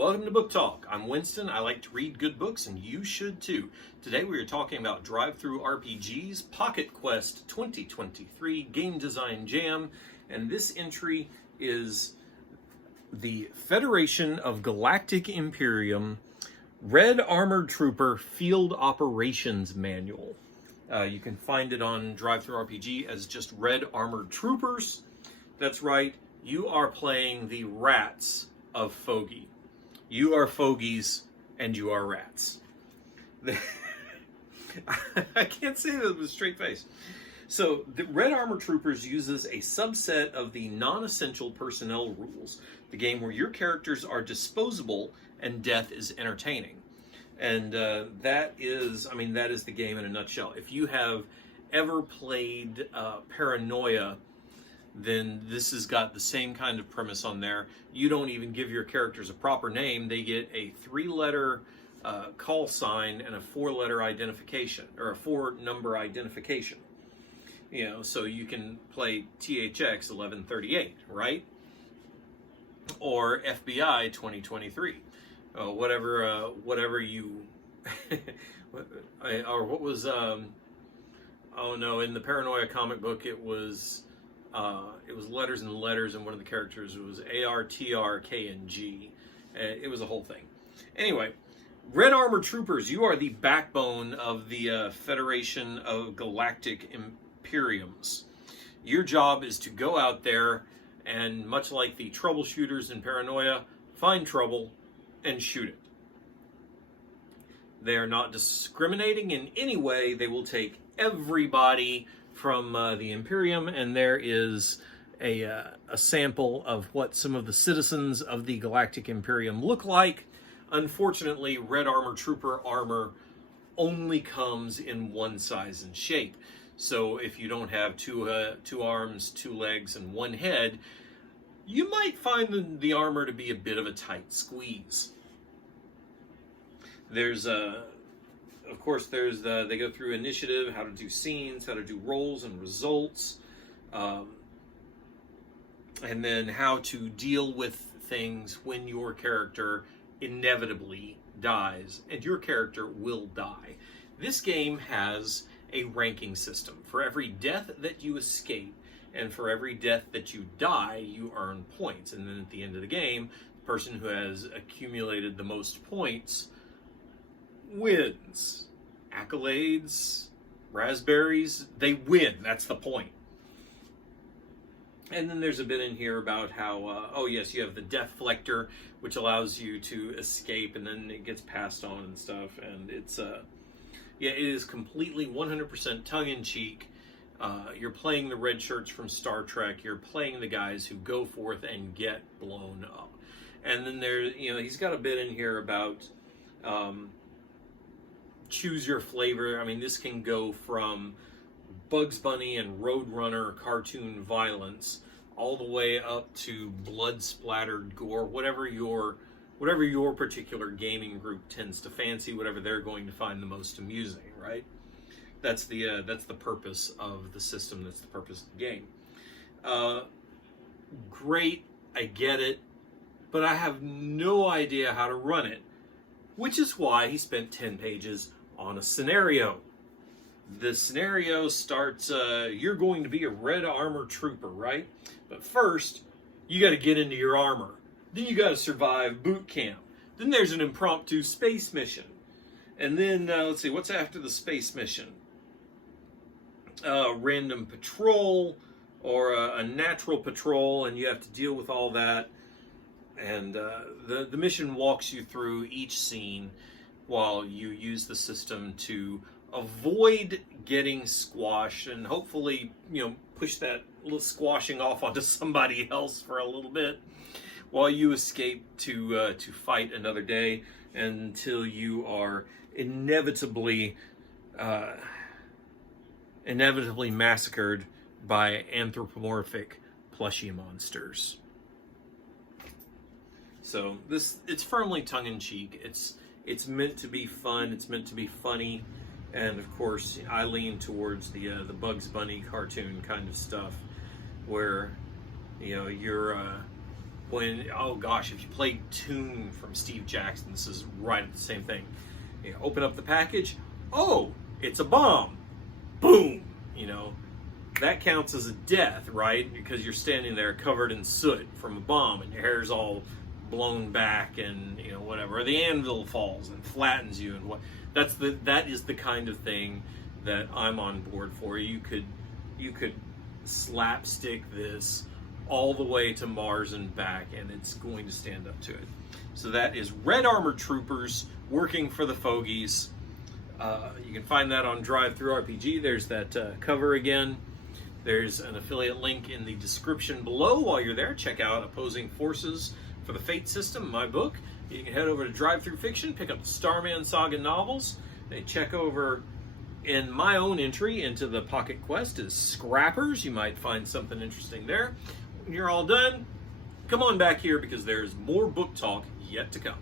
Welcome to Book Talk. I'm Winston. I like to read good books, and you should too. Today we are talking about DriveThru RPG's Pocket Quest 2023 Game Design Jam, and this entry is the Federation of Galactic Imperium Red Armored Trooper Field Operations Manual. You can find it on DriveThru RPG as just Red Armored Troopers. That's right, you are playing the rats of Fogey. You are fogies, and you are rats. I can't say that with a straight face. So, the Red Armor Troopers uses a subset of the non-essential personnel rules, the game where your characters are disposable and death is entertaining. And that is the game in a nutshell. If you have ever played Paranoia, then this has got the same kind of premise on there. You don't even give your characters a proper name. They get a 3-letter call sign and a 4-letter identification, or a 4-number identification. You know, so you can play THX 1138, right? Or FBI 2023, whatever you, or what was oh no, in the Paranoia comic book it was letters and letters, and one of the characters was ARTRKNG. It was a whole thing. Anyway, Red Armor Troopers, you are the backbone of the Federation of Galactic Imperiums. Your job is to go out there and, much like the troubleshooters in Paranoia, find trouble and shoot it. They are not discriminating in any way. They will take everybody from the Imperium, and there is a sample of what some of the citizens of the Galactic Imperium look like. Unfortunately, Red Armor Trooper armor only comes in one size and shape. So if you don't have two arms, 2 legs, and 1 head, you might find the armor to be a bit of a tight squeeze. There's of course, they go through initiative, how to do scenes, how to do roles and results, and then how to deal with things when your character inevitably dies, and your character will die. This game has a ranking system. For every death that you escape, and for every death that you die, you earn points. And then at the end of the game, the person who has accumulated the most points wins. Accolades, raspberries, they win. That's the point. And then there's a bit in here about how, oh yes, you have the Death Flector, which allows you to escape, and then it gets passed on and stuff. And it's, yeah, it is completely 100% tongue-in-cheek. You're playing the red shirts from Star Trek. You're playing the guys who go forth and get blown up. And then he's got a bit in here about choose your flavor. I mean, this can go from Bugs Bunny and Roadrunner cartoon violence all the way up to blood-splattered gore, whatever your particular gaming group tends to fancy, whatever they're going to find the most amusing, right? That's the purpose of the system. That's the purpose of the game. Great, I get it, but I have no idea how to run it, which is why he spent 10 pages on a scenario. The scenario starts, you're going to be a Red Armor Trooper, right? But first, you got to get into your armor. Then you got to survive boot camp. Then there's an impromptu space mission. And then, let's see, what's after the space mission? Random patrol, or a natural patrol, and you have to deal with all that. And the mission walks you through each scene while you use the system to avoid getting squashed, and hopefully, push that little squashing off onto somebody else for a little bit while you escape to fight another day until you are inevitably massacred by anthropomorphic plushie monsters. So it's firmly tongue-in-cheek. It's meant to be fun. It's meant to be funny. And of course, I lean towards the Bugs Bunny cartoon kind of stuff, where you're when, oh gosh, if you played Toon from Steve Jackson, this is right at the same thing. You open up the package, oh, it's a bomb. Boom! You know, that counts as a death, right? Because you're standing there covered in soot from a bomb and your hair's all blown back and, you know, whatever. Or the anvil falls and flattens you and what. That is the kind of thing that I'm on board for. You could slapstick this all the way to Mars and back, and it's going to stand up to it. So that is Red Armored Troopers working for the Fogies. You can find that on DriveThru RPG. There's that cover again. There's an affiliate link in the description below. While you're there, check out Opposing Forces for the Fate System, my book. You can head over to DriveThru Fiction, pick up the Starman Saga novels. They check over in my own entry into the Pocket Quest as Scrappers. You might find something interesting there. When you're all done, come on back here because there's more book talk yet to come.